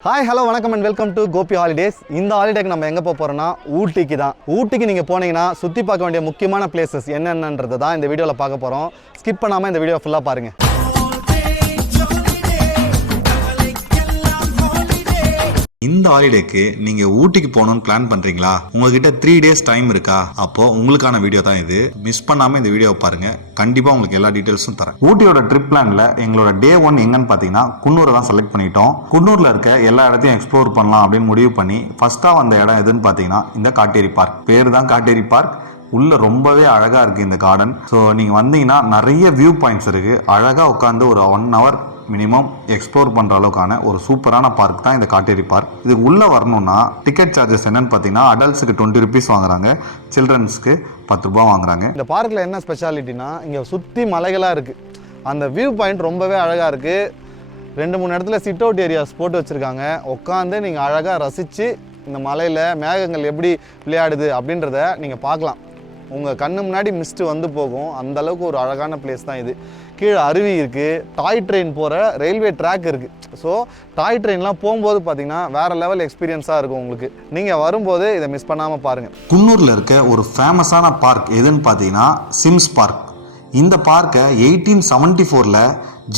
Hi hello வணக்கம் and welcome to Gobi holidays இந்த ஹாலிடேக்கு நம்ம எங்கே போக போகிறோம்னா ஊட்டிக்கு தான். ஊட்டிக்கு நீங்கள் போனீங்கன்னா சுற்றி பார்க்க வேண்டிய முக்கியமான பிளேசஸ் என்னென்னன்றது தான் இந்த வீடியோவில் பார்க்க போகிறோம் ஸ்கிப் பண்ணாமல் இந்த வீடியோ ஃபுல்லாக பாருங்கள் இந்த ஹாலிடேக்கு நீங்க ஊட்டிக்கு போகணும்னு பிளான் பண்றீங்களா? உங்ககிட்ட த்ரீ டேஸ் டைம் இருக்கா? அப்போ உங்களுக்கான வீடியோ தான் இது. மிஸ் பண்ணாம இந்த வீடியோவை பாருங்க. கண்டிப்பா உங்களுக்கு எல்லா டீடைல்ஸும் தரேன். ஊட்டியோட ட்ரிப் பிளான்ல எங்களோட டே ஒன் எங்கன்னு பாத்தீங்கன்னா குன்னூரை தான் செலக்ட் பண்ணிட்டோம். குன்னூர்ல இருக்க எல்லா இடத்தையும் எக்ஸ்ப்ளோர் பண்ணலாம் அப்படின்னு முடிவு பண்ணி ஃபர்ஸ்டா வந்த இடம் எதுன்னு பாத்தீங்கன்னா இந்த காட்டேரி பார்க் பேர் தான் காட்டேரி பார்க் உள்ள ரொம்பவே அழகா இருக்கு இந்த கார்டன் ஸோ நீங்க வந்தீங்கன்னா நிறைய வியூ பாயிண்ட்ஸ் இருக்கு. அழகா உட்காந்து ஒரு ஒன் ஹவர் மினிமம் எக்ஸ்ப்ளோர் பண்ணுற அளவுக்கான ஒரு சூப்பரான பார்க் தான் இந்த காட்டேரி பார்க் இதுக்கு உள்ளே வரணும்னா டிக்கெட் சார்ஜஸ் என்னன்னு பார்த்தீங்கன்னா அடல்ட்ஸுக்கு டுவெண்ட்டி ருபீஸ் வாங்குறாங்க சில்ட்ரன்ஸ்க்கு பத்து ரூபா வாங்குறாங்க. இந்த பார்க்கில் என்ன ஸ்பெஷாலிட்டினா இங்கே சுற்றி மலைகளாக இருக்குது அந்த வியூ பாயிண்ட் ரொம்பவே அழகாக இருக்குது ரெண்டு மூணு இடத்துல சிட் அவுட் ஏரியாஸ் போட்டு வச்சுருக்காங்க. உட்காந்து நீங்கள் அழகாக ரசித்து இந்த மலையில் மேகங்கள் எப்படி விளையாடுது அப்படின்றத நீங்கள் பார்க்கலாம். உங்கள் கண்ணு முன்னாடி மிஸ்ட்டு வந்து போகும். அந்த அளவுக்கு ஒரு அழகான பிளேஸ் தான் இது. கீழே அருவி இருக்குது டாய் ட்ரெயின் போகிற ரயில்வே ட்ராக் இருக்குது ஸோ டாய் ட்ரெயின்லாம் போகும்போது பார்த்தீங்கன்னா வேறு லெவல் எக்ஸ்பீரியன்ஸாக இருக்கும் உங்களுக்கு. நீங்கள் வரும்போது இதை மிஸ் பண்ணாமல் பாருங்கள் குன்னூரில் இருக்க ஒரு ஃபேமஸான பார்க் எதுன்னு பார்த்தீங்கன்னா சிம்ஸ் பார்க் இந்த பார்க்கை எயிட்டீன் செவன்ட்டி ஃபோரில்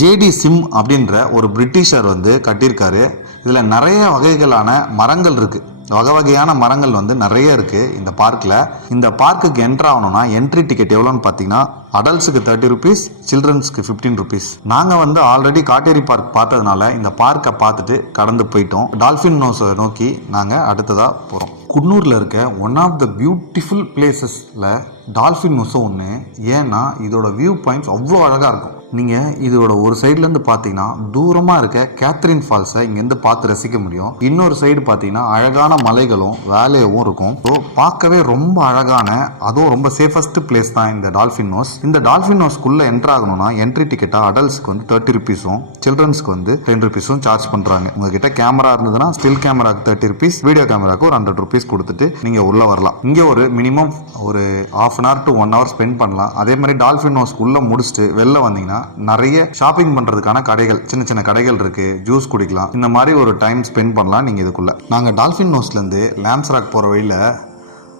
ஜேடி சிம் அப்படின்ற ஒரு பிரிட்டிஷர் வந்து கட்டியிருக்காரு. இதில் நிறைய வகைகளான மரங்கள் இருக்குது வகை வகையான மரங்கள் வந்து நிறைய இருக்குது இந்த பார்க்கில் இந்த பார்க்குக்கு என்ட்ரு ஆகணும்னா என்ட்ரி டிக்கெட் எவ்வளோன்னு பார்த்தீங்கன்னா அடல்ட்ஸுக்கு தேர்ட்டி ருபீஸ் சில்ட்ரன்ஸ்க்கு ஃபிஃப்டீன் ருபீஸ் நாங்கள் வந்து ஆல்ரெடி காட்டேரி பார்க் பார்த்ததுனால இந்த பார்க்கை பார்த்துட்டு கடந்து போயிட்டோம். டால்ஃபின் நோஸை நோக்கி நாங்கள் அடுத்ததாக போகிறோம் குன்னூரில் இருக்க ஒன் ஆஃப் த பியூட்டிஃபுல் பிளேசஸில் டால்ஃபின் நோஸும் ஒன்று ஏன்னா இதோட வியூ பாயிண்ட்ஸ் அவ்வளோ அழகாக இருக்கும். நீங்கள் இதோட ஒரு சைட்லேருந்து பார்த்தீங்கன்னா தூரமாக இருக்க கேத்ரின் ஃபால்ஸை இங்கேருந்து பார்த்து ரசிக்க முடியும். இன்னொரு சைடு பார்த்தீங்கன்னா அழகான மலைகளும் வேலையவும் இருக்கும். ஸோ பார்க்கவே ரொம்ப அழகான அதுவும் ரொம்ப சேஃபஸ்ட் பிளேஸ் தான் இந்த டால்ஃபின் நோஸ் இந்த டால்ஃபின் நோஸ்க்குள்ளே என்ட்ரு ஆகணும்னா என்ட்ரி டிக்கெட்டாக அடல்ட்ஸ்க்கு வந்து தேர்ட்டி ருபீஸும் சில்ட்ரன்ஸ்க்கு வந்து டென் ருபீஸும் சார்ஜ் பண்ணுறாங்க உங்ககிட்ட கேமரா இருந்ததுன்னா ஸ்டில் கேமராக்கு தேர்ட்டி ருபீஸ் வீடியோ கேமராக்கு ஒரு ஹண்ட்ரட் ருபீஸ் கொடுத்துட்டு நீங்கள் உள்ளே வரலாம். இங்கே ஒரு மினிமம் ஒரு half an hour to one hour spend பண்ணலாம். அதே மாதிரி டால்ஃபின் நோஸ் உள்ளே முடிச்சுட்டு வெளில வந்தீங்கன்னா நிறைய ஷாப்பிங் பண்ணுறதுக்கான கடைகள் சின்ன சின்ன கடைகள் இருக்கு ஜூஸ் குடிக்கலாம். இந்த மாதிரி ஒரு டைம் ஸ்பெண்ட் பண்ணலாம் நீங்கள் இதுக்குள்ள. நாங்கள் டால்ஃபின் நோஸ்லேருந்து லேம்ஸ்ராக் போகிற வழியில்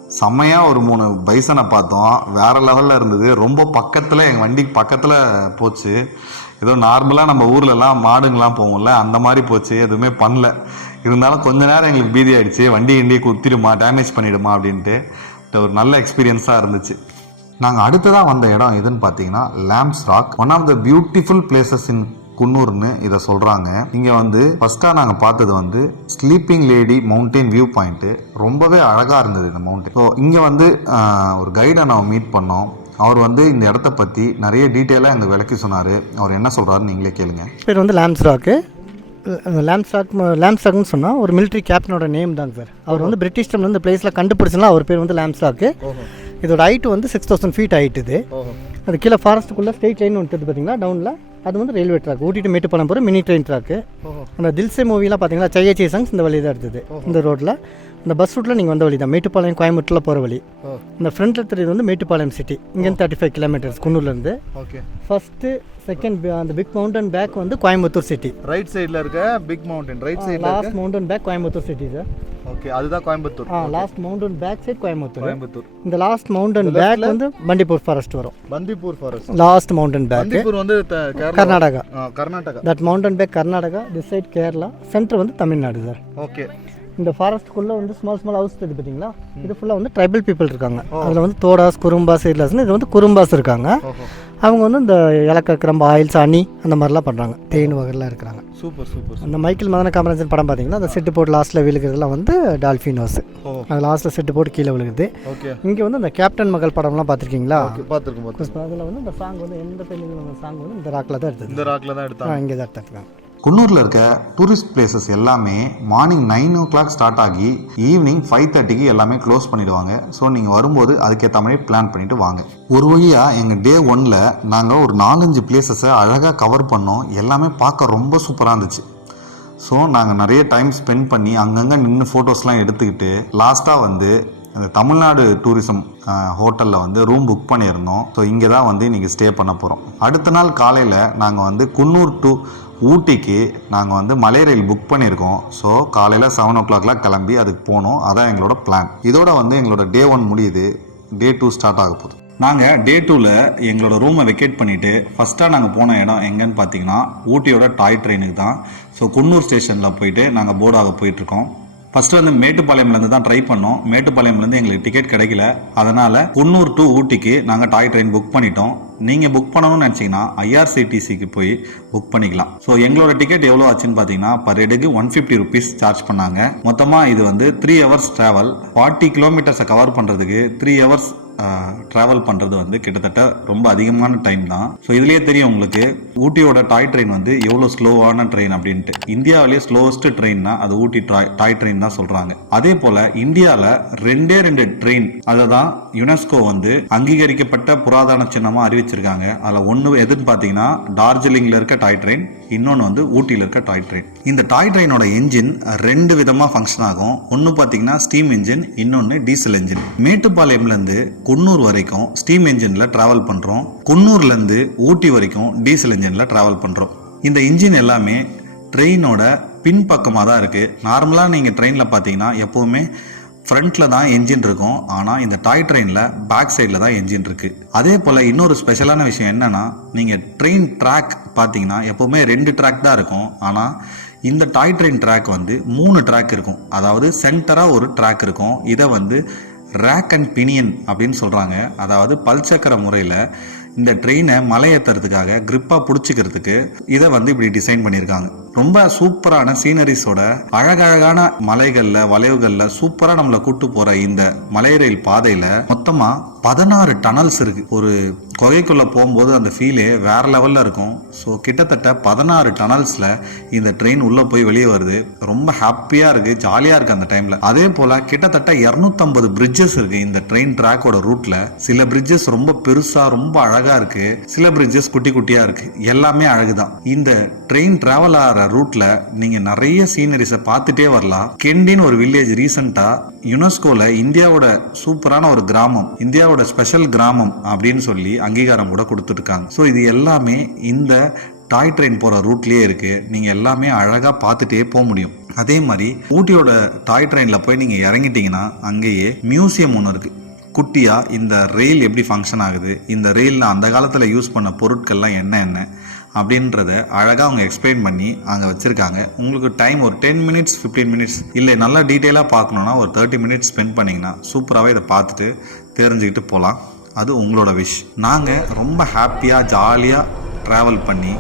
செம்மையாக ஒரு மூணு பைசனை பார்த்தோம். வேற லெவலில் இருந்தது. ரொம்ப பக்கத்தில் எங்கள் வண்டிக்கு பக்கத்தில் போச்சு. ஏதோ நார்மலாக நம்ம ஊர்லலாம் மாடுங்கள்லாம் போவோம்ல அந்த மாதிரி போச்சு. எதுவுமே பண்ணல. இருந்தாலும் கொஞ்ச நேரம் எங்களுக்கு பீதி ஆகிடுச்சு வண்டி கிண்டியை குத்திடுமா டேமேஜ் பண்ணிவிடுமா அப்படின்ட்டு. ஒரு நல்ல எக்ஸ்பீரியன்ஸாக இருந்துச்சு. நாங்கள் அடுத்ததாக வந்த இடம் எதுன்னு பார்த்தீங்கன்னா Lamb's rock one of the beautiful places in குன்னூர்னு இதை சொல்கிறாங்க இங்கே வந்து ஃபஸ்ட்டாக நாங்கள் பார்த்தது வந்து sleeping lady mountain view point ரொம்பவே அழகாக இருந்தது இந்த மவுண்டன் ஸோ இங்கே வந்து ஒரு கைடை நான் மீட் பண்ணோம். அவர் வந்து இந்த இடத்த பற்றி நிறைய டீட்டெயிலாக எங்களுக்கு விளக்கி சொன்னார். அவர் என்ன சொல்கிறாருன்னு நீங்களே கேளுங்க. பேர் வந்து Lamb's Rock Lamb's Rock Lamb's ராக்னு சொன்னால் ஒரு military கேப்டனோட நேம் தாங்க சார் அவர் வந்து பிரிட்டிஷ் டைம்ல இந்த பிளேஸில் கண்டுபிடிச்சனால அவர் பேர் வந்து லேம்ஸ் ராக்கு இதோட ஹைட் வந்து சிக்ஸ் தௌசண்ட் ஃபீட் ஹைட் இது. அது கீழே ஃபாரஸ்ட்டுக்குள்ளே ஸ்ட்ரெயிட் லைன் வந்துட்டு பார்த்தீங்களா டவுனில் அது வந்து ரயில்வே ட்ராக் ஊட்டிட்டு மேட்டுப்பாளையம் போகிற மினி ட்ரெயின் ட்ராக்கு அந்த தில்சே மூவிலாம் பார்த்தீங்களா சையச்சி சங்ஸ் இந்த வழி தான் இருந்தது இந்த ரோட்டில் இந்த பஸ் ரூட்டில் நீங்கள் வந்த வழி தான் மேட்டுப்பாளையம் கோயம்புத்தூரில் போகிற வழி. இந்த ஃப்ரண்ட்டில் தெரியுது வந்து மேட்டுப்பாளையம் சிட்டி இங்கேருந்து தேர்ட்டி ஃபைவ் கிலோமீட்டர்ஸ் குன்னூர்லேருந்து ஓகே. ஃபஸ்ட்டு செகண்ட் அந்த பிக் மவுண்டன் பேக் வந்து கோயம்புத்தூர் சிட்டி ரைட் சைடில் இருக்க பிக் மவுண்டன் ரைட் சைடில் last mountain back Coimbatore city sir okay அதுதான் கோயம்புத்தூர். ஆ last mountain back side Coimbatore. Coimbatore. இந்த லாஸ்ட் மவுண்டன் பேக் வந்து பண்டிப்பூர் ஃபாரஸ்ட் வரும். Bandipur forest last mountain back Bandipur வந்து Karnataka. Karnataka. That mountain back Karnataka this side Kerala centre வந்து Tamil Nadu sir okay இந்த ஃபாரஸ்ட்டுக்குள்ளே வந்து small small house இருக்குது பார்த்தீங்களா? இது ஃபுல்லாக வந்து ட்ரைபல் பீப்புள் இருக்காங்க. அதில் வந்து தோடாஸ் குறும்பாஸ் இல்லாஸ்னு இது வந்து குறும்பாஸ் இருக்காங்க. அவங்க வந்து இந்த இலக்க கிரம்பு ஆயில்ஸ் அணி அந்த மாதிரிலாம் பண்ணுறாங்க தேன் வகைலாம் இருக்கிறாங்க. சூப்பர் சூப்பர் அந்த மைக்கேல் மதன காமராஜன் படம் பார்த்தீங்கன்னா அந்த செட்டு போட்டு லாஸ்ட்டில் விழுகிறதுலாம் வந்து டால்ஃபின் ஹவுஸ் அது லாஸ்ட்டில் செட்டு போட்டு கீழே விழுகுது. இங்கே வந்து இந்த கேப்டன் மகள் படம்லாம் பார்த்துருக்கீங்களா? பார்த்துருக்கோம் அதில் வந்து இந்த சாங் வந்து எந்த சாங் வந்து இந்த ராக்கில் தான் எடுத்தது. இந்த ராக்ல தான் எடுத்தாங்க. இங்கே தான் எடுத்துருக்காங்க குன்னூரில் இருக்க டூரிஸ்ட் பிளேசஸ் எல்லாமே morning nine o'clock start ஆகி ஈவினிங் ஃபைவ் தேர்ட்டிக்கு எல்லாமே க்ளோஸ் பண்ணிடுவாங்க. ஸோ நீங்கள் வரும்போது அதுக்கேற்ற மாதிரி பிளான் பண்ணிட்டு வாங்க. ஒரு வழியாக எங்கள் டே ஒன்னில் நாங்கள் ஒரு நாலஞ்சு பிளேசஸை அழகாக கவர் பண்ணோம். எல்லாமே பார்க்க ரொம்ப சூப்பராக இருந்துச்சு. ஸோ நாங்கள் நிறைய டைம் ஸ்பெண்ட் பண்ணி அங்கங்கே நின்று ஃபோட்டோஸ்லாம் எடுத்துக்கிட்டு லாஸ்ட்டாக வந்து அந்த தமிழ்நாடு டூரிசம் ஹோட்டலில் வந்து ரூம் புக் பண்ணியிருந்தோம். ஸோ இங்கே தான் வந்து இன்றைக்கி ஸ்டே பண்ண போகிறோம் அடுத்த நாள் காலையில் நாங்கள் வந்து குன்னூர் டு ஊட்டிக்கு நாங்கள் வந்து மலை ரயில் புக் பண்ணியிருக்கோம். ஸோ காலையில் செவன் ஓ கிளாக்லாம் கிளம்பி அதுக்கு போகணும் அதான் எங்களோட பிளான் இதோட வந்து எங்களோட டே ஒன் முடியுது. டே டூ ஸ்டார்ட் ஆக போகுது. நாங்கள் டே டூவில் எங்களோட ரூமை வெக்கேட் பண்ணிவிட்டு ஃபஸ்ட்டாக நாங்கள் போன இடம் எங்கேன்னு பார்த்தீங்கன்னா ஊட்டியோட டாய் ட்ரெயினுக்கு தான். ஸோ குன்னூர் ஸ்டேஷனில் போயிட்டு நாங்கள் போர்டாக போயிட்டுருக்கோம் ஃபர்ஸ்ட் வந்து மேட்டுப்பாளையம்லேருந்து தான் ட்ரை பண்ணோம். மேட்டுப்பாளையம்லேருந்து எங்களுக்கு டிக்கெட் கிடைக்கல. அதனால் குன்னூர் டு ஊட்டிக்கு நாங்கள் டாய் ட்ரெயின் புக் பண்ணிட்டோம். நீங்கள் புக் பண்ணணும்னு நினச்சிங்கன்னா ஐஆர்சிடிசிக்கு போய் புக் பண்ணிக்கலாம். ஸோ எங்களோட டிக்கெட் எவ்வளோ ஆச்சுன்னு பார்த்தீங்கன்னா பர் ஹெடுக்கு ஒன் ஃபிஃப்டி ருபீஸ் சார்ஜ் பண்ணாங்க. மொத்தமாக இது வந்து த்ரீ ஹவர்ஸ் ட்ராவல் ஃபார்ட்டி கிலோமீட்டர்ஸை கவர் பண்ணுறதுக்கு த்ரீ ஹவர்ஸ் ட்ராவல் பண்ணுறது வந்து கிட்டத்தட்ட ரொம்ப அதிகமான டைம் தான். ஸோ இதுலேயே தெரியும் உங்களுக்கு ஊட்டியோட டாய் ட்ரெயின் வந்து எவ்வளோ ஸ்லோவான ட்ரெயின் அப்படின்ட்டு. இந்தியாவிலேயே ஸ்லோவஸ்ட் ட்ரெயின்னா அது ஊட்டி டாய் டாய் ட்ரெயின் தான் சொல்கிறாங்க அதே போல் இந்தியாவில் ரெண்டே ரெண்டு ட்ரெயின் அதை தான் யுனெஸ்கோ வந்து அங்கீகரிக்கப்பட்ட புராதன சின்னமாக அறிவிச்சிருக்காங்க. அதில் ஒன்று எதுன்னு பார்த்தீங்கன்னா டார்ஜிலிங்கில் இருக்க டாய் ட்ரெயின் இன்னொன்று வந்து ஊட்டியில் இருக்க டாய் ட்ரெயின் இந்த டாய் ட்ரெயினோட இன்ஜின் ரெண்டு விதமாக ஃபங்க்ஷன் ஆகும். ஒன்று பார்த்தீங்கன்னா ஸ்டீம் இன்ஜின் இன்னொன்று டீசல் இன்ஜின் மேட்டுப்பாளையம்லேருந்து குன்னூர் வரைக்கும் ஸ்டீம் இன்ஜினில் ட்ராவல் பண்ணுறோம் குன்னூர்லேருந்து ஊட்டி வரைக்கும் டீசல் இன்ஜினில் ட்ராவல் பண்ணுறோம் இந்த இன்ஜின் எல்லாமே ட்ரெயினோட பின்பக்கமாக தான் இருக்குது நார்மலாக நீங்கள் ட்ரெயினில் பார்த்தீங்கன்னா எப்போவுமே ஃப்ரண்ட்டில் தான் என்ஜின் இருக்கும். ஆனால் இந்த டாய் ட்ரெயினில் பேக் சைடில் தான் என்ஜின் இருக்குது அதே போல் இன்னொரு ஸ்பெஷலான விஷயம் என்னென்னா நீங்கள் ட்ரெயின் ட்ராக் பார்த்தீங்கன்னா எப்போவுமே ரெண்டு ட்ராக் தான் இருக்கும். ஆனால் இந்த டாய் ட்ரெயின் ட்ராக் வந்து மூணு ட்ராக் இருக்கும். அதாவது சென்டராக ஒரு ட்ராக் இருக்கும். இதை வந்து ரேக் அண்ட் பினியன் அப்படின்னு சொல்கிறாங்க அதாவது பல்சக்கர முறையில் இந்த ட்ரெயினை மலையேற்றுறதுக்காக grip-ஆ பிடிச்சிக்கிறதுக்கு இதை வந்து இப்படி டிசைன் பண்ணியிருக்காங்க. ரொம்ப சூப்பரான சீனரிஸோட அழகழகான மலைகளில் வளைவுகளில் சூப்பராக நம்மளை கூட்டு போகிற இந்த மலை ரயில் பாதையில் மொத்தமாக பதினாறு டனல்ஸ் இருக்கு. ஒரு குகைக்குள்ளே போகும்போது அந்த ஃபீலே வேற லெவலில் இருக்கும். ஸோ கிட்டத்தட்ட பதினாறு டனல்ஸில் இந்த ட்ரெயின் உள்ளே போய் வெளியே வருது. ரொம்ப ஹாப்பியாக இருக்குது ஜாலியாக இருக்குது அந்த டைமில் அதே போல் கிட்டத்தட்ட இரநூத்தம்பது பிரிட்ஜஸ் இருக்குது இந்த ட்ரெயின் ட்ராக்கோட ரூட்டில் சில பிரிட்ஜஸ் ரொம்ப பெருசாக ரொம்ப அழகாக இருக்குது சில பிரிட்ஜஸ் குட்டி குட்டியாக இருக்குது எல்லாமே அழகு தான் இந்த ட்ரெயின் டிராவல் ஆகிற ரூட்ல நீங்க நிறைய சீனரிஸை பார்த்துட்டே வரலாம். கெண்டின் ஒரு வில்லேஜ் ரீசெண்டா யுனெஸ்கோல இந்தியாவோட சூப்பரான ஒரு கிராமம் இந்தியாவோட ஸ்பெஷல் கிராமம் அப்படின்னு சொல்லி அங்கீகாரம் கூட கொடுத்துருக்காங்க. ஸோ இது எல்லாமே இந்த டாய் ட்ரெயின் போகிற ரூட்லேயே இருக்குது நீங்கள் எல்லாமே அழகாக பார்த்துட்டே போக முடியும். அதே மாதிரி ஊட்டியோட டாய் ட்ரெயினில் போய் நீங்கள் இறங்கிட்டீங்கன்னா அங்கேயே மியூசியம் ஒன்று இருக்குது குட்டியாக இந்த ரயில் எப்படி ஃபங்க்ஷன் ஆகுது? இந்த ரயிலில் அந்த காலத்தில் யூஸ் பண்ண பொருட்கள்லாம் என்ன என்ன அப்படின்றத அழகாக அவங்க எக்ஸ்பிளைன் பண்ணி அங்கே வச்சுருக்காங்க. உங்களுக்கு டைம் ஒரு டென் மினிட்ஸ் ஃபிஃப்டீன் மினிட்ஸ் இல்லை நல்லா டீட்டெயிலாக பார்க்கணுன்னா ஒரு தேர்ட்டி மினிட்ஸ் ஸ்பெண்ட் பண்ணிங்கன்னா சூப்பராகவே இதை பார்த்துட்டு தெரிஞ்சுக்கிட்டு போகலாம். அது உங்களோட விஷ் நாங்கள் ரொம்ப ஹாப்பியாக ஜாலியாக ட்ராவல் பண்ணி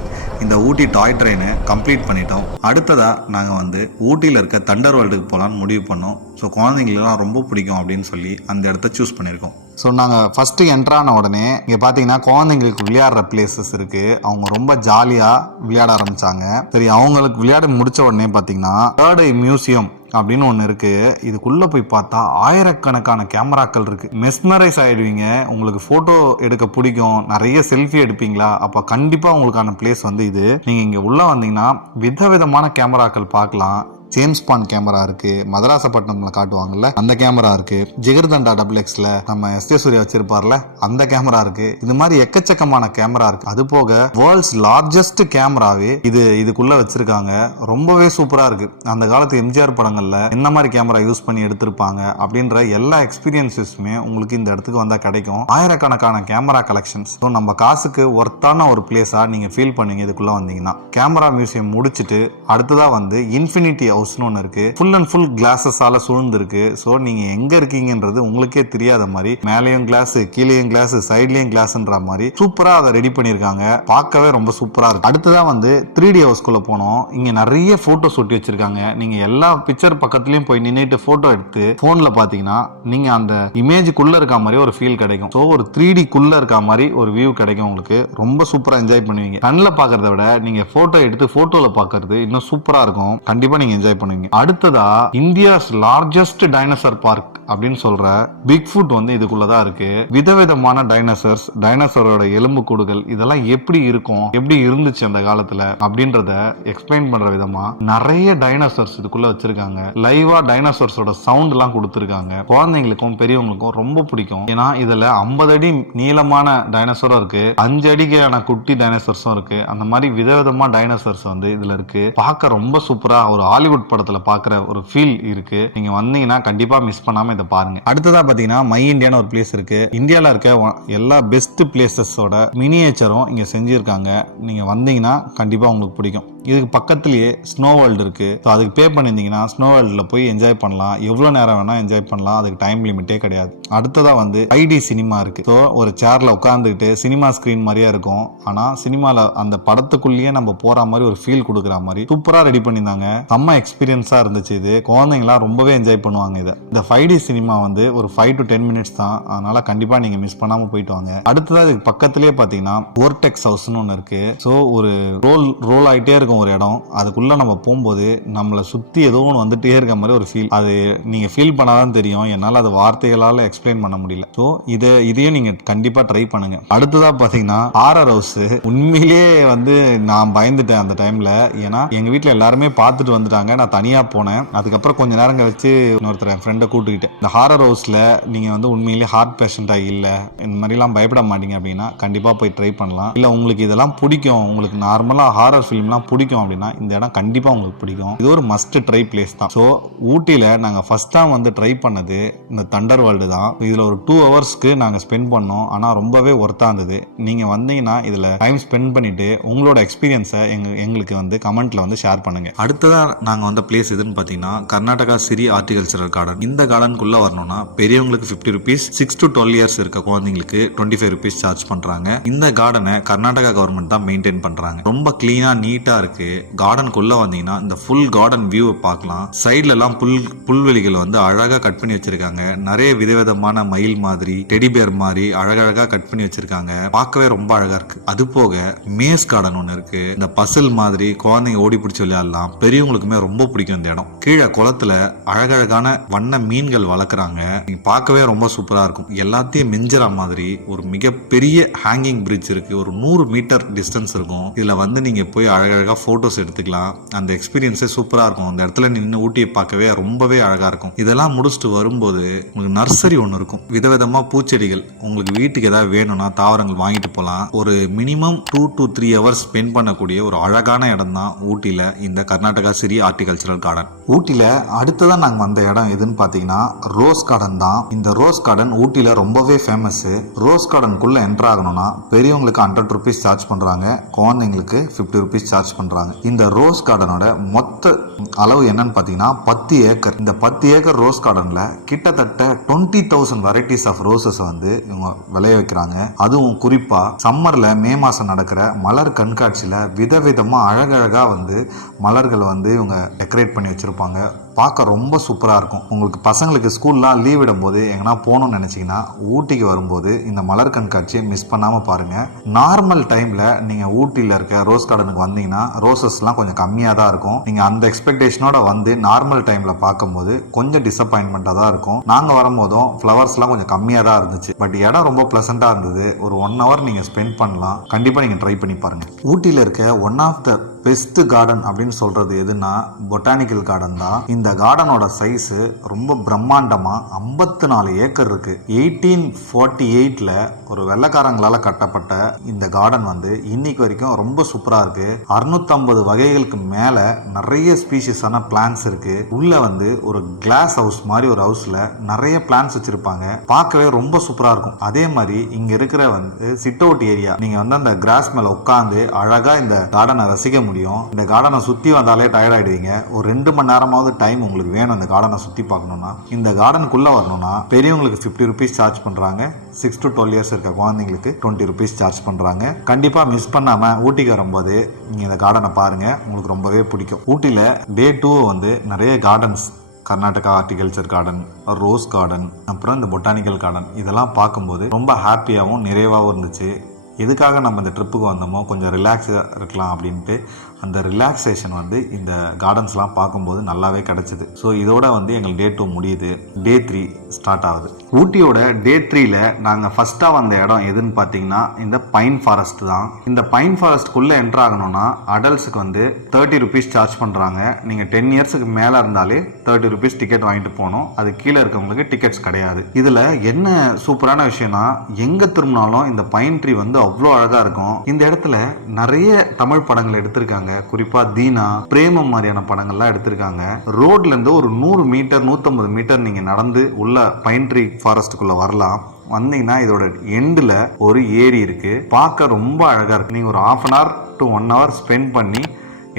இந்த ஊட்டி டாய் ட்ரெயினை கம்ப்ளீட் பண்ணிட்டோம். அடுத்ததாக நாங்கள் வந்து ஊட்டியில் இருக்க தண்டர் வேர்ல்டுக்கு போகலான்னு முடிவு பண்ணோம். ஸோ குழந்தைங்களுக்குலாம் ரொம்ப பிடிக்கும் அப்படின்னு சொல்லி அந்த இடத்த சூஸ் பண்ணியிருக்கோம். ஸோ நாங்கள் ஃபஸ்ட்டு என்ட்ரான உடனே இங்கே பார்த்தீங்கன்னா குழந்தைங்களுக்கு விளையாடுற பிளேசஸ் இருக்குது அவங்க ரொம்ப ஜாலியாக விளையாட ஆரம்பித்தாங்க சரி அவங்களுக்கு விளையாட முடிச்ச உடனே பார்த்தீங்கன்னா தேர்ட் ஐ மியூசியம் அப்படின்னு ஒன்று இருக்குது இதுக்குள்ளே போய் பார்த்தா ஆயிரக்கணக்கான கேமராக்கள் இருக்குது மெஸ்மரைஸ் ஆகிடுவீங்க உங்களுக்கு ஃபோட்டோ எடுக்க பிடிக்கும். நிறைய செல்ஃபி எடுப்பீங்களா? அப்போ கண்டிப்பாக உங்களுக்கான பிளேஸ் வந்து இது. நீங்கள் இங்கே உள்ளே வந்தீங்கன்னா விதவிதமான கேமராக்கள் பார்க்கலாம். ஜேம்ஸ் பாண்ட் கேமரா இருக்கு. மதராசப்பட்டினம்ல காட்டுவாங்கல்ல அந்த கேமரா இருக்கு. ஜிகர்தண்டா டபுள் எக்ஸ்ல நம்ம எஸ் ஜே சூர்யா வச்சிருப்பார்ல அந்த கேமரா இருக்கு. இது மாதிரி எக்கச்சக்கமான கேமரா இருக்கு. அது போக வேர்ல்ட்ஸ் லார்ஜஸ்ட் கேமராவே இது இதுக்குள்ள வச்சிருக்காங்க. ரொம்பவே சூப்பரா இருக்கு. அந்த காலத்து எம்ஜிஆர் படங்கள்ல என்ன மாதிரி கேமரா யூஸ் பண்ணி எடுத்திருப்பாங்க அப்படின்ற எல்லா எக்ஸ்பீரியன்சஸுமே உங்களுக்கு இந்த இடத்துக்கு வந்தா கிடைக்கும். ஆயிரக்கணக்கான கேமரா கலெக்ஷன்ஸ் ஸோ நம்ம காசுக்கு ஒர்த்தான ஒரு பிளேஸா நீங்க ஃபீல் பண்ணீங்க இதுக்குள்ள வந்தீங்கன்னா. கேமரா மியூசியம் முடிச்சுட்டு அடுத்ததா வந்து இன்ஃபினிட்டி ஹவுஸ்னு ஒன்று இருக்கு. ஃபுல் அண்ட் ஃபுல் கிளாஸஸால சூழ்ந்துருக்கு. ஸோ நீங்க எங்க இருக்கீங்கன்றது உங்களுக்கே தெரியாத மாதிரி மேலேயும் கிளாஸ் கீழேயும் கிளாஸ் சைட்லயும் கிளாஸ்ன்ற மாதிரி சூப்பரா அதை ரெடி பண்ணியிருக்காங்க பார்க்கவே ரொம்ப சூப்பரா இருக்கு. அடுத்ததான் வந்து த்ரீ டி ஹவுஸ்குள்ள போனோம். இங்க நிறைய போட்டோஸ் ஒட்டி வச்சிருக்காங்க. நீங்க எல்லா பிக்சர் பக்கத்துலயும் போய் நின்றுட்டு போட்டோ எடுத்து போன்ல பாத்தீங்கன்னா நீங்க அந்த இமேஜுக்குள்ள இருக்க மாதிரி ஒரு ஃபீல் கிடைக்கும். ஸோ ஒரு த்ரீ குள்ள இருக்க மாதிரி ஒரு வியூ கிடைக்கும் உங்களுக்கு. ரொம்ப சூப்பரா என்ஜாய் பண்ணுவீங்க. கண்ணில் பார்க்கறத விட நீங்க போட்டோ எடுத்து போட்டோல பார்க்கறது இன்னும் சூப்பரா இருக்கும். கண்டிப்பா நீங்க என்ஜாய் என்ஜாய் பண்ணுவீங்க. அடுத்ததா இந்தியாஸ் லார்ஜஸ்ட் டைனோசர் பார்க் அப்படின்னு சொல்ற பிக் ஃபுட் வந்து இதுக்குள்ளதான் இருக்கு. விதவிதமான டைனசர்ஸ் டைனோசரோட எலும்பு கூடுகள் இதெல்லாம் எப்படி இருக்கும் எப்படி இருந்துச்சு அந்த காலத்துல அப்படின்றத எக்ஸ்பிளைன் பண்ற விதமா நிறைய டைனோசர்ஸ் இதுக்குள்ள வச்சிருக்காங்க. லைவா டைனோசர்ஸோட சவுண்ட் எல்லாம் கொடுத்துருக்காங்க. குழந்தைங்களுக்கும் பெரியவங்களுக்கும் ரொம்ப பிடிக்கும். ஏன்னா இதுல 50 அடி நீளமான டைனசரும் இருக்கு. அஞ்சு அடிக்கான குட்டி டைனோசர்ஸும் இருக்கு. அந்த மாதிரி விதவிதமா டைனோசர்ஸ் வந்து இதுல இருக்கு. பார்க்க ரொம்ப சூப்பரா ஒரு ஹாலிவுட் படத்துல பார்க்குற ஒரு ஃபீல் இருக்கு. நீங்க வந்தீங்கன்னா கண்டிப்பா மிஸ் பண்ணாம இதை பாருங்க. அடுத்ததா பாத்தீங்கன்னா மை இந்தியான்னு ஒரு பிளேஸ் இருக்கு. இந்தியால இருக்க எல்லா பெஸ்ட் பிளேசஸோட மினியேச்சரும் இங்க செஞ்சிருக்காங்க. நீங்க வந்தீங்கன்னா கண்டிப்பா உங்களுக்கு பிடிக்கும். இதுக்கு பக்கத்துலயே ஸ்னோ வேர்ல்டு இருக்கு. ஸோ அதுக்கு பே பண்ணியிருந்தீங்கன்னா ஸ்னோ வேர்ல்டில் போய் என்ஜாய் பண்ணலாம். எவ்வளோ நேரம் வேணா என்ஜாய் பண்ணலாம். அதுக்கு டைம் லிமிட்டே கிடையாது. அடுத்ததாக வந்து ஐடி சினிமா இருக்கு. ஸோ ஒரு சேர்ல உட்காந்துக்கிட்டு சினிமா ஸ்க்ரீன் மாதிரியே இருக்கும். ஆனால் சினிமாவில் அந்த படத்துக்குள்ளேயே நம்ம போற மாதிரி ஒரு ஃபீல் கொடுக்குற மாதிரி சூப்பராக ரெடி பண்ணியிருந்தாங்க. செம்ம எக்ஸ்பீரியன்ஸாக இருந்துச்சு இது. குழந்தைங்களாம் ரொம்பவே என்ஜாய் பண்ணுவாங்க இதை. இந்த ஃபைவ் டி சினிமா வந்து ஒரு ஃபைவ் டு டென் மினிட்ஸ் தான். அதனால கண்டிப்பாக நீங்கள் மிஸ் பண்ணாமல் போயிட்டு வாங்க. அடுத்ததாக இதுக்கு பக்கத்துலேயே பார்த்தீங்கன்னா ஓர்டெக்ஸ் ஹவுஸ்னு ஒன்று இருக்குது ஸோ ஒரு ரோல் ரோல் ஆகிட்டே இருக்கும் ஒரு இடம். அதுக்குள்ளே நம்ம போகும்போது நம்மளை சுற்றி ஏதோ ஒன்று வந்துட்டே இருக்க மாதிரி ஒரு ஃபீல் அது நீங்கள் ஃபீல் பண்ணாதான் தெரியும். என்னால் அது வார்த்தைகளால் எக்ஸ்பிளைன் பண்ண முடியல. ஸோ இதை இதையும் நீங்கள் கண்டிப்பாக ட்ரை பண்ணுங்கள் அடுத்ததாக பார்த்தீங்கன்னா ஆர்ஆர் ஹவுஸ் உண்மையிலேயே வந்து நான் பயந்துட்டேன் அந்த டைமில் ஏன்னா எங்கள் வீட்டில் எல்லாருமே பார்த்துட்டு வந்துட்டாங்க. நான் தனியாக போனேன். அதுக்கப்புறம் கொஞ்ச நேரம் கழிச்சு இன்னொருத்தர் என் ஃப்ரெண்டை கூட்டுக்கிட்டேன். இந்த ஹாரர் ஹவுஸில் நீங்கள் வந்து உண்மையிலேயே ஹார்ட் பேஷண்ட்டாக இல்லை இந்த மாதிரிலாம் பயப்பட மாட்டீங்க அப்படின்னா கண்டிப்பாக போய் ட்ரை பண்ணலாம். இல்லை உங்களுக்கு இதெல்லாம் பிடிக்கும் உங்களுக்கு நார்மலாக ஹாரர் ஃபிலிம்லாம் பிடிக்கும் அப்படின்னா இந்த இடம் கண்டிப்பாக உங்களுக்கு பிடிக்கும். இது ஒரு மஸ்ட் ட்ரை பிளேஸ் தான். ஸோ ஊட்டியில் நாங்கள் ஃபஸ்ட்டாக டைம் வந்து ட்ரை பண்ணது இந்த தண்டர் வேர்ல்டு தான். இதில் ஒரு டூ ஹவர்ஸ்க்கு நாங்கள் ஸ்பெண்ட் பண்ணோம். ஆனால் ரொம்பவே ஒர்த்தாக இருந்தது. நீங்கள் வந்தீங்கன்னா இதில் டைம் ஸ்பெண்ட் பண்ணிவிட்டு உங்களோட எக்ஸ்பீரியன்ஸை எங்க எங்களுக்கு வந்து கமெண்ட்டில் வந்து ஷேர் பண்ணுங்கள் அடுத்ததாக நாங்கள் நாங்க வந்த பிளேஸ் எதுன்னு பார்த்தீங்கன்னா கர்நாடகா சிரி ஆர்டிகல்ச்சரல் கார்டன் இந்த கார்டனுக்குள்ளே வரணும்னா பெரியவங்களுக்கு fifty rupees six to twelve years இருக்க குழந்தைங்களுக்கு டுவெண்ட்டி ஃபைவ் ருபீஸ் சார்ஜ் பண்ணுறாங்க இந்த கார்டனை கர்நாடகா கவர்மெண்ட் தான் மெயின்டைன் பண்ணுறாங்க ரொம்ப க்ளீனாக நீட்டாக இருக்குது கார்டனுக்குள்ளே வந்தீங்கன்னா இந்த ஃபுல் கார்டன் வியூவை பார்க்கலாம். சைட்லலாம் புல் புல்வெளிகள் வந்து அழகாக கட் பண்ணி வச்சிருக்காங்க. நிறைய விதவிதமான மயில் மாதிரி டெடிபியர் மாதிரி அழகழகாக கட் பண்ணி வச்சிருக்காங்க. பார்க்கவே ரொம்ப அழகாக இருக்குது அது போக மேஸ் கார்டன் ஒன்று இருக்குது இந்த பசில் மாதிரி குழந்தைங்க ஓடி பிடிச்சி விளையாடலாம். பெரியவங்களுக்குமே ரொம்ப ரொம்ப பிடிக்கும் இந்த இடம். கீழே குளத்துல அழகழகான வண்ண மீன்கள் வளர்க்குறாங்க. பார்க்கவே ரொம்ப சூப்பராக இருக்கும். எல்லாத்தையும் மிஞ்சுற மாதிரி ஒரு மிகப்பெரிய ஹேங்கிங் பிரிட்ஜ் இருக்கு. ஒரு நூறு மீட்டர் டிஸ்டன்ஸ் இருக்கும். இதில் வந்து நீங்க போய் அழகழகாக ஃபோட்டோஸ் எடுத்துக்கலாம். அந்த எக்ஸ்பீரியன்ஸே சூப்பராக இருக்கும். அந்த இடத்துல நின்று ஊட்டியை பார்க்கவே ரொம்பவே அழகாக இருக்கும். இதெல்லாம் முடிச்சுட்டு வரும்போது உங்களுக்கு நர்சரி ஒன்று இருக்கும். விதவிதமாக பூச்செடிகள். உங்களுக்கு வீட்டுக்கு ஏதாவது வேணும்னா தாவரங்கள் வாங்கிட்டு போகலாம் ஒரு minimum two to three hours spend பண்ணக்கூடிய ஒரு அழகான இடம் தான் ஊட்டியில் இந்த கர்நாடகா சிரி ஆர்டிகல்ச்சரல் கார்டன் ஊட்டியில் அடுத்ததான் நாங்கள் வந்த இடம் எதுன்னு பார்த்தீங்கன்னா ரோஸ் கார்டன் தான். இந்த ரோஸ் கார்டன் ஊட்டியில் ரொம்பவே ஃபேமஸ் ரோஸ் கார்டனுக்குள்ளே என்டர் ஆகணும்னா பெரியவங்களுக்கு ஹண்ட்ரட் ருபீஸ் சார்ஜ் பண்ணுறாங்க குழந்தைங்களுக்கு ஃபிஃப்டி ருபீஸ் சார்ஜ் பண்ணுறாங்க இந்த ரோஸ் கார்டனோட மொத்த அளவு என்னன்னு பார்த்தீங்கன்னா பத்து ஏக்கர். இந்த பத்து ஏக்கர் ரோஸ் கார்டனில் கிட்டத்தட்ட twenty thousand varieties of roses வந்து இவங்க விளைய வைக்கிறாங்க. அதுவும் குறிப்பாக சம்மரில் மே மாதம் நடக்கிற மலர் கண்காட்சியில் விதவிதமாக அழகழகாக வந்து மலர்கள் வந்து இவங்க டெக்கரேட் பண்ணி வச்சுருப்பாங்க. பார்க்க ரொம்ப சூப்பராக இருக்கும். உங்களுக்கு பசங்களுக்கு ஸ்கூல்லாம் லீவ் விடும்போது எங்கன்னா போகணும்னு நினச்சிங்கன்னா ஊட்டிக்கு வரும்போது இந்த மலர் கண்காட்சியை மிஸ் பண்ணாமல் பாருங்கள் நார்மல் டைமில் நீங்கள் ஊட்டியில் இருக்க ரோஸ் கார்டனுக்கு வந்தீங்கன்னா ரோசஸ்லாம் கொஞ்சம் கம்மியாக தான் இருக்கும். நீங்கள் அந்த எக்ஸ்பெக்டேஷனோட வந்து நார்மல் டைமில் பார்க்கும்போது கொஞ்சம் டிசப்பாயின்மெண்ட்டாக தான் இருக்கும். நாங்கள் வரும்போதும் ஃப்ளவர்ஸ்லாம் கொஞ்சம் கம்மியாக தான் இருந்துச்சு. பட் இடம் ரொம்ப ப்ளசண்ட்டாக இருந்தது. ஒரு ஒன் ஹவர் நீங்கள் ஸ்பெண்ட் பண்ணலாம். கண்டிப்பாக நீங்கள் ட்ரை பண்ணி பாருங்கள் ஊட்டியில் இருக்க one of the best garden அப்படின்னு சொல்றது எதுனா பொட்டானிக்கல் கார்டன் தான். இந்த கார்டனோட சைஸ் ரொம்ப பிரம்மாண்டமா ஐம்பத்தி நாலு ஏக்கர் இருக்கு. எயிட்டீன் ஃபார்ட்டி எயிட்ல ஒரு வெள்ளக்காரங்களால கட்டப்பட்ட இந்த கார்டன் வந்து இன்னைக்கு வரைக்கும் ரொம்ப சூப்பரா இருக்கு. அறுநூத்தம்பது வகைகளுக்கு மேல நிறைய ஸ்பீஷிஸான பிளான்ஸ் இருக்கு. உள்ள வந்து ஒரு கிளாஸ் ஹவுஸ் மாதிரி ஒரு ஹவுஸ்ல நிறைய பிளான்ஸ் வச்சிருப்பாங்க. பார்க்கவே ரொம்ப சூப்பரா இருக்கும். அதே மாதிரி இங்க இருக்கிற வந்து சிட் அவுட் ஏரியா. நீங்க வந்து அந்த கிராஸ் மேல உட்காந்து அழகா இந்த கார்டனை ரசிக்க முடியும். இந்த கார்டனை சுத்தி வந்தாலே டயர்ட் ஆயிடுவீங்க. ஒரு ரெண்டு மணி நேரமாவது டைம் உங்களுக்கு வேணும் இந்த கார்டனை சுத்தி பார்க்கணும்னா. இந்த கார்டனுக்குள்ள வரணும்னா பெரியவங்களுக்கு ஃபிஃப்டி ருபீஸ் சார்ஜ் பண்றாங்க. சிக்ஸ் டு டுவெல் இயர்ஸ் இருக்க குழந்தைங்களுக்கு டுவெண்ட்டி ருபீஸ் சார்ஜ் பண்றாங்க. கண்டிப்பா மிஸ் பண்ணாம ஊட்டிக்கு வரும்போது நீங்க இந்த கார்டனை பாருங்க. உங்களுக்கு ரொம்பவே பிடிக்கும். ஊட்டியில டே டூ வந்து நிறைய gardens Karnataka horticulture garden rose garden அப்புறம் இந்த பொட்டானிக்கல் கார்டன் இதெல்லாம் பார்க்கும்போது ரொம்ப ஹாப்பியாகவும் நிறைவாகவும் இருந்துச்சு. எதுக்காக நம்ம இந்த ட்ரிப்புக்கு வந்தோமோ கொஞ்சம் ரிலாக்ஸாக இருக்கலாம் அப்படின்ட்டு அந்த ரிலாக்ஸேஷன் வந்து இந்த கார்டன்ஸ்லாம் பார்க்கும்போது நல்லாவே கிடச்சிது. ஸோ இதோட வந்து எங்களுக்கு டே டூ முடியுது. டே த்ரீ ஸ்டார்ட் ஆகுது. ஊட்டியோட டே த்ரீல நாங்கள் ஃபஸ்ட்டாக வந்த இடம் எதுன்னு பார்த்தீங்கன்னா இந்த பைன் ஃபாரஸ்ட் தான். இந்த பைன் ஃபாரஸ்ட்குள்ளே என்ட்ரு ஆகணும்னா அடல்ட்ஸுக்கு வந்து தேர்ட்டி ருபீஸ் சார்ஜ் பண்ணுறாங்க நீங்கள் டென் இயர்ஸுக்கு மேலே இருந்தாலே தேர்ட்டி ருபீஸ் டிக்கெட் வாங்கிட்டு போகணும். அது கீழே இருக்கவங்களுக்கு டிக்கெட்ஸ் கிடையாது. இதில் என்ன சூப்பரான விஷயம்னா எங்கே திரும்பினாலும் இந்த பைன் ட்ரீ வந்து அவ்வளோ அழகாக இருக்கும். இந்த இடத்துல நிறைய தமிழ் படங்கள் எடுத்திருக்காங்க. குறிப்பாக தீனா பிரேமம் மாதிரியான படங்கள்லாம் எடுத்திருக்காங்க. ரோட்லேருந்து ஒரு நூறு மீட்டர் நூற்றம்பது மீட்டர் நீங்கள் நடந்து உள்ள பைன் ட்ரீ ஃபாரஸ்ட்டுக்குள்ளே வரலாம். வந்தீங்கன்னா இதோட எண்டில் ஒரு ஏரி இருக்கு. பார்க்க ரொம்ப அழகாக இருக்கு. நீங்கள் ஒரு half an hour to one hour spend பண்ணி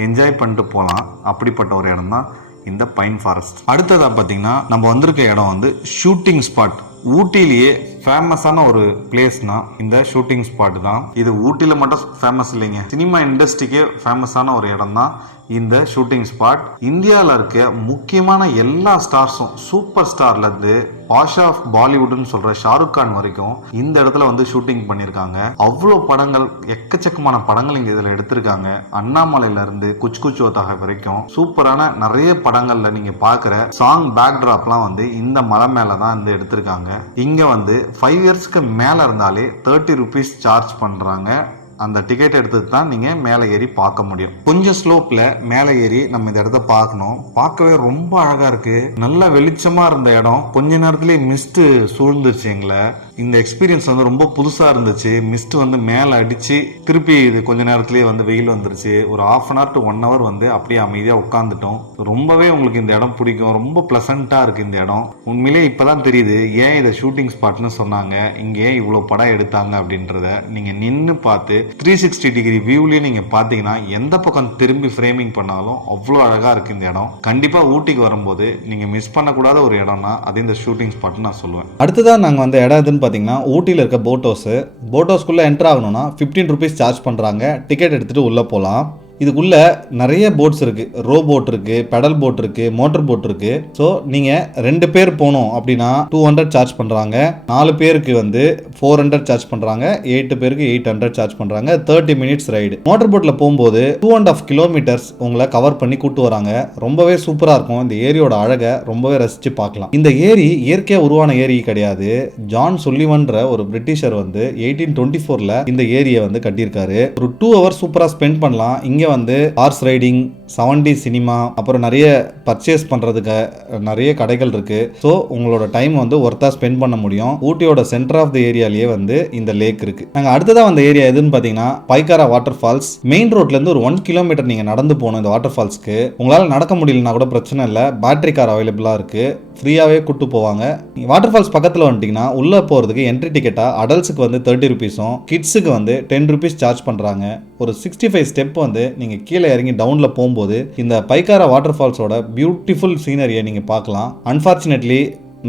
என்ஜாய் பண்ணிட்டு போகலாம் அப்படிப்பட்ட ஒரு இடம் தான் இந்த பைன் ஃபாரஸ்ட் அடுத்ததாக பார்த்தீங்கன்னா நம்ம வந்திருக்க இடம் வந்து ஷூட்டிங் ஸ்பாட் ஊட்டிலேயே ஃபேமஸான ஒரு பிளேஸ்னா இந்த ஷூட்டிங் ஸ்பாட் தான். இது ஊட்டியில் மட்டும் ஃபேமஸ் இல்லைங்க. சினிமா இண்டஸ்ட்ரிக்கே ஃபேமஸான ஒரு இடம் தான் இந்த ஷூட்டிங் ஸ்பாட் இந்தியாவில் இருக்க முக்கியமான எல்லா ஸ்டார்ஸும் சூப்பர் ஸ்டார்லேருந்து பாஷா ஆஃப் பாலிவுட்னு சொல்கிற ஷாருக் கான் வரைக்கும் இந்த இடத்துல வந்து ஷூட்டிங் பண்ணியிருக்காங்க அவ்வளோ படங்கள் எக்கச்சக்கமான படங்கள் இங்கே இதில் எடுத்திருக்காங்க. அண்ணாமலையிலேருந்து குச் குச் ஓத்தாக வரைக்கும் சூப்பரான நிறைய படங்களில் நீங்கள் பார்க்குற சாங் பேக்ட்ராப்லாம் வந்து இந்த மலை மேலே தான் வந்து எடுத்திருக்காங்க. இங்கே வந்து ஃபைவ் இயர்ஸ்க்கு மேலே இருந்தாலே தேர்ட்டி ருபீஸ் சார்ஜ் பண்ணுறாங்க அந்த டிக்கெட் எடுத்து தான் நீங்கள் மேலே ஏறி பார்க்க முடியும். கொஞ்சம் ஸ்லோப்பில் மேலே ஏறி நம்ம இந்த இடத்த பார்க்கணும். பார்க்கவே ரொம்ப அழகாக இருக்குது நல்லா வெளிச்சமாக இருந்த இடம். கொஞ்ச நேரத்துலேயே மிஸ்ட்டு சூழ்ந்துருச்சு எங்களை. இந்த எக்ஸ்பீரியன்ஸ் வந்து ரொம்ப புதுசாக இருந்துச்சு. மிஸ்ட் வந்து மேலே அடித்து திருப்பி இது கொஞ்ச நேரத்துலேயே வந்து வெயில் வந்துருச்சு. ஒரு half an hour to one hour வந்து அப்படியே அமைதியாக உட்காந்துட்டோம் ரொம்பவே உங்களுக்கு இந்த இடம் பிடிக்கும். ரொம்ப ப்ளசண்ட்டாக இருக்குது இந்த இடம். உண்மையிலே இப்போ தான் தெரியுது ஏன் இதை ஷூட்டிங் ஸ்பாட்னு சொன்னாங்க. இங்கே ஏன் இவ்வளோ படம் எடுத்தாங்க அப்படின்றத நீங்கள் நின்று பார்த்து த்ரீ சிக்ஸ்டி டிகிரி வியூலேயே நீங்கள் பார்த்தீங்கன்னா எந்த பக்கம் திரும்பி ஃப்ரேமிங் பண்ணாலும் அவ்வளோ அழகாக இருக்குது இந்த இடம். கண்டிப்பாக ஊட்டிக்கு வரும்போது நீங்கள் மிஸ் பண்ணக்கூடாத ஒரு இடம்னா அது இந்த ஷூட்டிங் ஸ்பாட்னு நான் சொல்லுவேன். அடுத்ததான் நாங்கள் வந்த இடம் எதுன்னு பார்த்தீங்கன்னா ஊட்டியில் இருக்க போட் ஹவுஸு போட் ஹவுஸ்க்குள்ளே என்ட்ரு ஆகணும்னா ஃபிஃப்டீன் ருபீஸ் சார்ஜ் பண்ணுறாங்க டிக்கெட் எடுத்துகிட்டு உள்ளே போகலாம் இதுக்குள்ள நிறைய போட்ஸ் இருக்கு. ரோ போட் இருக்குது பெடல் போட் இருக்குது மோட்டர் போட் இருக்குது ஸோ நீங்கள் ரெண்டு பேர் போகணும் அப்படின்னா டூ ஹண்ட்ரட் சார்ஜ் பண்ணுறாங்க நாலு பேருக்கு வந்து ஃபோர் ஹண்ட்ரட் சார்ஜ் பண்றாங்க. எயிட்டு பேருக்கு எயிட் ஹண்ட்ரட் சார்ஜ் பண்ணுறாங்க தேர்ட்டி மினிட்ஸ் ரைடு மோட்டர் போட்டில் போகும்போது டூ அண்ட் ஆஃப் கிலோமீட்டர்ஸ் உங்களை கவர் பண்ணி கூட்டு வராங்க. ரொம்பவே சூப்பராக இருக்கும். இந்த ஏரியோட அழகை ரொம்பவே ரசிச்சு பார்க்கலாம். இந்த ஏரி இயற்கையாக உருவான ஏரி கிடையாது. ஜான் சொல்லிவன்ற ஒரு பிரிட்டிஷர் வந்து எயிட்டீன் டுவெண்ட்டி ஃபோரில் இந்த ஏரியை வந்து கட்டியிருக்காரு. ஒரு டூ ஹவர்ஸ் சூப்பராக ஸ்பெண்ட் பண்ணலாம். இங்கே வந்து ஹார்ஸ் ரைடிங் செவன்டி சினிமா அப்புறம் நிறைய பர்ச்சேஸ் பண்ணுறதுக்கு நிறைய கடைகள் இருக்குது ஸோ உங்களோட டைம் வந்து ஒர்த்தாக ஸ்பெண்ட் பண்ண முடியும். ஊட்டியோட சென்டர் ஆஃப் த ஏரியாலேயே வந்து இந்த லேக் இருக்குது நாங்கள் அடுத்ததாக வந்த ஏரியா எதுன்னு பார்த்தீங்கன்னா பைக்காரா வாட்டர் ஃபால்ஸ் மெயின் ரோட்லேருந்து ஒரு ஒன் கிலோமீட்டர் நீங்கள் நடந்து போகணும் இந்த வாட்டர் ஃபால்ஸ்க்கு உங்களால் நடக்க முடியலனா கூட பிரச்சனை இல்லை. பேட்டரி கார் அவைலபிளாக இருக்குது ஃப்ரீயாகவே கூட்டு போவாங்க. வாட்டர் ஃபால்ஸ் பக்கத்தில் வந்துட்டிங்கன்னா உள்ளே போகிறதுக்கு என்ட்ரி டிக்கெட்டாக அடல்ட்ஸுக்கு வந்து தேர்ட்டி ருபீஸும் கிட்ஸுக்கு வந்து டென் ருபீஸ் சார்ஜ் பண்ணுறாங்க ஒரு சிக்ஸ்டி ஃபைவ் ஸ்டெப் வந்து நீங்கள் கீழே இறங்கி டவுனில் போகும்போது இந்த பைக்காரா வாட்டர் ஃபால்ஸோட பியூட்டிஃபுல் சீனரியை நீங்கள் பார்க்கலாம். அன்ஃபார்ச்சுனேட்லி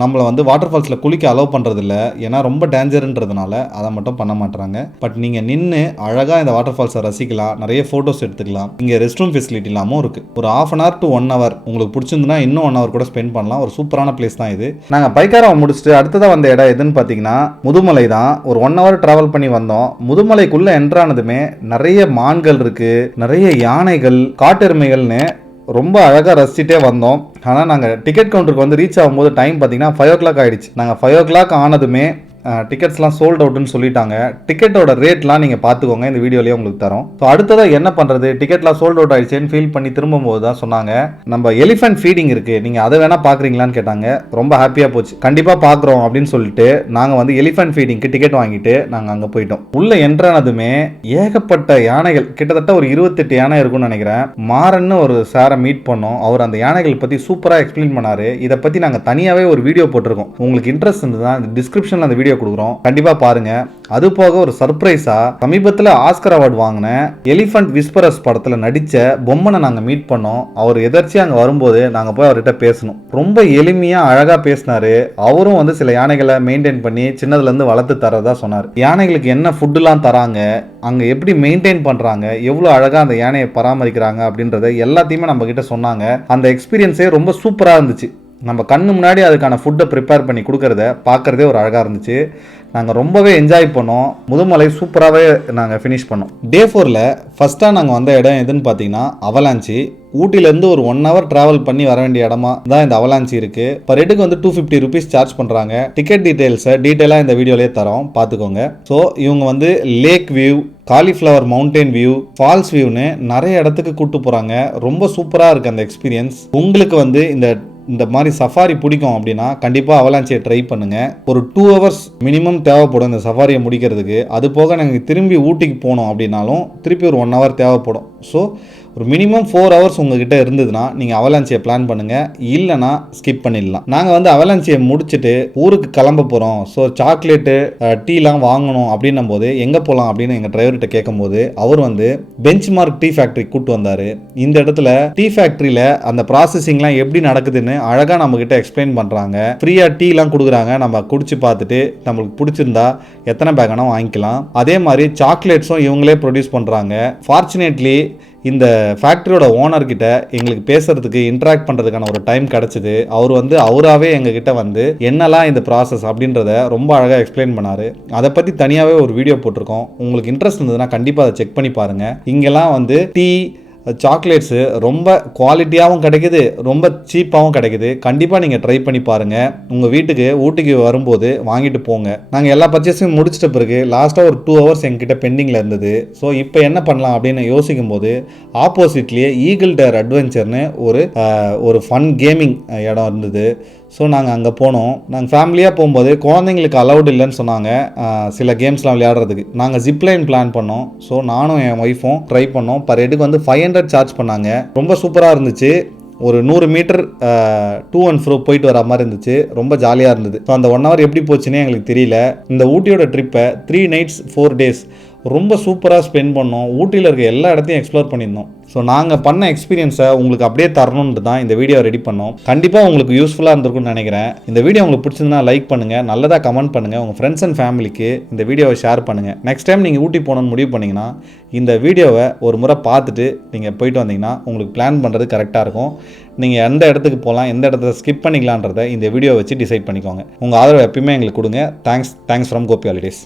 நம்மளை வந்து வாட்டர் ஃபால்ஸில் குளிக்க அலோவ் பண்ணுறதில்ல ஏன்னா ரொம்ப டேஞ்சருன்றதுனால அதை மட்டும் பண்ண மாட்டுறாங்க பட் நீங்கள் நின்று அழகாக இந்த வாட்டர் ஃபால்ஸை ரசிக்கலாம். நிறைய ஃபோட்டோஸ் எடுத்துக்கலாம். இங்கே ரெஸ்ட் ரூம் ஃபெசிலிட்டி இல்லாமல் இருக்குது ஒரு half an hour to one hour உங்களுக்கு பிடிச்சிருந்துன்னா இன்னும் ஒன் ஹவர் கூட ஸ்பெண்ட் பண்ணலாம். ஒரு சூப்பரான பிளேஸ் தான் இது. நாங்கள் பைக்காரம் முடிச்சுட்டு அடுத்ததாக வந்த இடம் எதுன்னு பார்த்தீங்கன்னா முதுமலை தான். ஒரு ஒன் ஹவர் ட்ராவல் பண்ணி வந்தோம். முதுமலைக்குள்ளே என்ட்ரானதுமே நிறைய மான்கள் இருக்குது நிறைய யானைகள் காட்டெருமைகள்னு ரொம்ப அழகாக ரசிச்சுட்டே வந்தோம். ஆனால் நாங்கள் டிக்கெட் கவுண்டருக்கு வந்து ரீச் ஆகும்போது டைம் பார்த்தீங்கன்னா ஃபைவ் ஓ கிளாக் ஆகிடுச்சு நாங்கள் ஃபைவ் ஓ கிளாக் ஆனதுமே டிக்கெட்ஸ்லாம் சோல்ட் அவுட்னு சொல்லிட்டாங்க. டிக்கெட்டோட ரேட்லாம் நீங்கள் பார்த்துக்கோங்க இந்த வீடியோலேயே உங்களுக்கு தரோம். ஸோ அடுத்ததாக என்ன பண்ணுறது டிக்கெட்லாம் சோல்ட் அவுட் ஆயிடுச்சேன்னு ஃபீல் பண்ணி திரும்பும்போது தான் சொன்னாங்க. நம்ம எலிஃபென்ட் ஃபீடிங் இருக்குது நீங்கள் அதை வேணால் பார்க்குறீங்களான்னு கேட்டாங்க. ரொம்ப ஹாப்பியாக போச்சு. கண்டிப்பாக பார்க்குறோம் அப்படின்னு சொல்லிட்டு நாங்கள் வந்து எலிஃபென்ட் ஃபீடிங்க்கு டிக்கெட் வாங்கிட்டு நாங்கள் அங்கே போயிட்டோம். உள்ளே என்ட்ரானதுமே ஏகப்பட்ட யானைகள் கிட்டத்தட்ட ஒரு இருபத்தெட்டு யானை இருக்கும்னு நினைக்கிறேன். மாறன்னு ஒரு சாரை மீட் பண்ணோம். அவர் அந்த யானைகள் பற்றி சூப்பராக எக்ஸ்பிளைன் பண்ணார். இதை பற்றி நாங்கள் தனியாகவே ஒரு வீடியோ போட்டிருக்கோம். உங்களுக்கு இன்ட்ரெஸ்ட் இருந்ததுன்னா தான் டிஸ்கிரிப்ஷனில் அந்த வீடியோ கொடுக்குறோம். கண்டிப்பாக பாருங்க. அது போக ஒரு சர்ப்ரைஸா சமீபத்தில் ஆஸ்கர் அவார்டு வாங்கின எலிஃபண்ட் விஸ்பரஸ் படத்தில் நடித்த பொம்மனை நாங்கள் மீட் பண்ணோம். அவர் எதர்ச்சியாக அங்கே வரும்போது நாங்கள் போய் அவர்கிட்ட பேசணும். ரொம்ப எளிமையாக அழகாக பேசினாரு. அவரும் வந்து சில யானைகளை மெயின்டைன் பண்ணி சின்னதுலேருந்து வளர்த்து தரதா சொன்னார். யானைகளுக்கு என்ன ஃபுட்டுலாம் தராங்க? அங்கே எப்படி மெயின்டைன் பண்ணுறாங்க எவ்வளோ அழகாக அந்த யானையை பராமரிக்கிறாங்க அப்படின்றத எல்லாத்தையுமே நம்ம கிட்ட சொன்னாங்க. அந்த எக்ஸ்பீரியன்ஸே ரொம்ப சூப்பராக இருந்துச்சு. நம்ம கண்ணு முன்னாடி அதுக்கான ஃபுட்டை ப்ரிப்பேர் பண்ணி கொடுக்கறத பார்க்குறதே ஒரு அழகாக இருந்துச்சு. நாங்கள் ரொம்பவே என்ஜாய் பண்ணோம். முதுமலை சூப்பராகவே நாங்கள் ஃபினிஷ் பண்ணோம். டே ஃபோரில் ஃபஸ்ட்டாக நாங்கள் வந்த இடம் எதுன்னு பார்த்தீங்கன்னா அவலாஞ்சி. ஊட்டிலேருந்து ஒரு ஒன் ஹவர் ட்ராவல் பண்ணி வர வேண்டிய இடமா தான் இந்த அவலாஞ்சி இருக்குது பர் ஹெட்டுக்கு வந்து டூ ஃபிஃப்டி ருபீஸ் சார்ஜ் பண்ணுறாங்க டிக்கெட் டீட்டெயில்ஸை டீட்டெயிலாக இந்த வீடியோலேயே தரோம். பார்த்துக்கோங்க ஸோ இவங்க வந்து lake view cauliflower mountain view falls வியூன்னு நிறைய இடத்துக்கு கூப்பிட்டு போகிறாங்க ரொம்ப சூப்பராக இருக்குது அந்த எக்ஸ்பீரியன்ஸ் உங்களுக்கு வந்து இந்த இந்த மாதிரி சஃபாரி பிடிக்கும் அப்படின்னா கண்டிப்பாக அவலாஞ்சியை ட்ரை பண்ணுங்கள் ஒரு டூ ஹவர்ஸ் மினிமம் தேவைப்படும் இந்த சஃபாரியை முடிக்கிறதுக்கு. அது போக நாங்கள் திரும்பி ஊட்டிக்கு போனோம் அப்படின்னாலும் திருப்பி ஒரு ஒன் ஹவர் தேவைப்படும். ஸோ ஒரு மினிமம் ஃபோர் ஹவர்ஸ் உங்ககிட்ட இருந்ததுன்னா நீங்கள் அவலாஞ்சியை பிளான் பண்ணுங்கள் இல்லைனா ஸ்கிப் பண்ணிடலாம். நாங்கள் வந்து அவலாஞ்சியை முடிச்சுட்டு ஊருக்கு கிளம்ப போகிறோம் ஸோ சாக்லேட்டு டீலாம் வாங்கணும் அப்படின்னும் போது எங்கே போகலாம் அப்படின்னு எங்கள் டிரைவர்கிட்ட கேட்கும்போது அவர் வந்து பெஞ்ச் மார்க் டீ ஃபேக்ட்ரி கூப்பிட்டு வந்தார். இந்த இடத்துல டீ ஃபேக்ட்ரியில் அந்த ப்ராசஸிங்லாம் எப்படி நடக்குதுன்னு அழகாக நம்மக்கிட்ட எக்ஸ்பிளைன் பண்ணுறாங்க ஃப்ரீயாக டீலாம் கொடுக்குறாங்க. நம்ம குடிச்சு பார்த்துட்டு நம்மளுக்கு பிடிச்சிருந்தா எத்தனை பேக் வாங்கிக்கலாம். அதே மாதிரி சாக்லேட்ஸும் இவங்களே ப்ரொடியூஸ் பண்ணுறாங்க ஃபார்ச்சுனேட்லி இந்த ஃபேக்ட்ரியோட ஓனர்கிட்ட எங்களுக்கு பேசுறதுக்கு இன்ட்ராக்ட் பண்ணுறதுக்கான ஒரு டைம் கிடச்சிது. அவர் வந்து அவராகவே எங்ககிட்ட வந்து என்னெல்லாம் இந்த ப்ராசஸ் அப்படின்றத ரொம்ப அழகாக எக்ஸ்பிளைன் பண்ணார். அதை பற்றி தனியாகவே ஒரு வீடியோ போட்டிருக்கோம். உங்களுக்கு இன்ட்ரெஸ்ட் இருந்ததுன்னா கண்டிப்பாக அதை செக் பண்ணி பாருங்கள் இங்கெல்லாம் வந்து டீ சாக்லேட்ஸு ரொம்ப குவாலிட்டியாகவும் கிடைக்குது ரொம்ப சீப்பாகவும் கிடைக்குது. கண்டிப்பாக நீங்கள் ட்ரை பண்ணி பாருங்கள் உங்கள் வீட்டுக்கு ஊட்டிக்கு வரும்போது வாங்கிட்டு போங்க. நாங்கள் எல்லா பர்ச்சேஸும் முடிச்சிட்ட பிறகு லாஸ்ட்டாக ஒரு டூ ஹவர்ஸ் எங்ககிட்ட பெண்டிங்கில் இருந்தது. ஸோ இப்போ என்ன பண்ணலாம் அப்படின்னு யோசிக்கும் போது ஆப்போசிட்லேயே ஈகிள் டேர் அட்வென்ச்சர்னு ஒரு ஒரு ஃபன் கேமிங் இடம் இருந்தது. ஸோ நாங்கள் அங்கே போனோம். நாங்கள் ஃபேமிலியாக போகும்போது குழந்தைங்களுக்கு அலௌட் இல்லைன்னு சொன்னாங்க. சில கேம்ஸ்லாம் விளையாடுறதுக்கு. நாங்கள் ஜிப்லைன் பிளான் பண்ணோம். ஸோ நானும் என் ஒய்ஃபும் ட்ரை பண்ணோம். பர் ஹெட்டுக்கு வந்து ஃபைவ் ஹண்ட்ரட் சார்ஜ் பண்ணாங்க. ரொம்ப சூப்பராக இருந்துச்சு. ஒரு நூறு மீட்டர் டூ அண்ட் ஃப்ரோ போயிட்டு வர மாதிரி இருந்துச்சு. ரொம்ப ஜாலியாக இருந்தது. ஸோ அந்த ஒன் ஹவர் எப்படி போச்சுன்னே எங்களுக்கு தெரியல. இந்த ஊட்டியோட ட்ரிப்பை த்ரீ நைட்ஸ் ஃபோர் டேஸ் ரொம்ப சூப்பராக ஸ்பெண்ட் பண்ணோம். ஊட்டியில் இருக்க எல்லா இடத்தையும் எக்ஸ்ப்ளோர் பண்ணியிருந்தோம். ஸோ நாங்கள் பண்ண எக்ஸ்பீரியன்ஸை உங்களுக்கு அப்படியே தரணுன்ட்டு தான் இந்த வீடியோ ரெடி பண்ணோம். கண்டிப்பாக உங்களுக்கு யூஸ்ஃபுல்லாக இருந்திருக்கும்னு நினைக்கிறேன். இந்த வீடியோ உங்களுக்கு பிடிச்சிருந்தா லைக் பண்ணுங்கள் நல்லதாக கமெண்ட் பண்ணுங்கள் உங்கள் ஃப்ரெண்ட்ஸ் அண்ட் ஃபேமிலிக்கு இந்த வீடியோவை ஷேர் பண்ணுங்கள் நெக்ஸ்ட் டைம் நீங்கள் ஊட்டி போகணுன்னு முடிவு பண்ணிங்கன்னா இந்த வீடியோவை ஒரு முறை பார்த்துட்டு நீங்கள் போயிட்டு வந்தீங்கன்னா உங்களுக்கு பிளான் பண்ணுறது கரெக்டாக இருக்கும். நீங்கள் எந்த இடத்துக்கு போகலாம் எந்த இடத்துல ஸ்கிப் பண்ணிக்கலான்றதை இந்த வீடியோ வச்சு டிசைட் பண்ணிக்கோங்க. உங்கள் ஆதரவு எப்பயுமே எங்களுக்கு கொடுங்க. Thanks thanks from Gopi Holidays